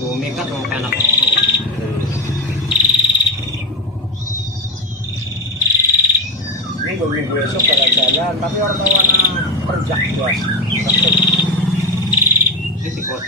Bumikat ang kanak ko. Ini minggu besok kalau jalan, tapi orang tua na project buat. Jadi kota